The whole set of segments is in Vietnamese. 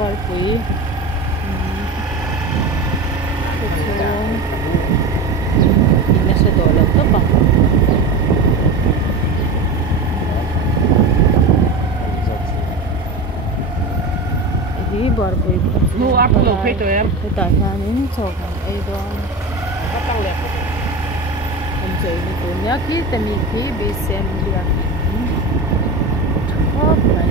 bor pui inna se do lo to pa hi bor pui nu art lo phei to em cái tài hàng in chọc ai đó bắt tăng đẹp em chơi ni tu nya ki te mi ki be sem lia chop mai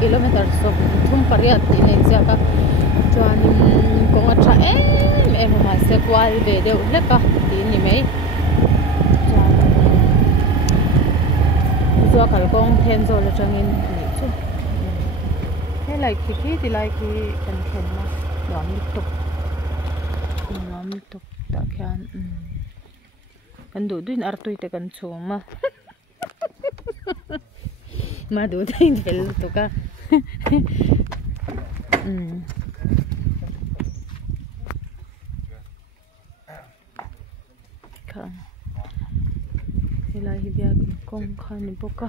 kilometer so thum pariat ti nek jaka chuan kong atha em ma se kwal ve deuh hleka ti ni mai chuan zo kal kong then zo le tangin ni chu he lai ki ti lai ki kan khen ma nuam tuk ta khan kan du duin artui te kan chung ma ma du dai del to ka kan hilai hi bia kong khan ni boka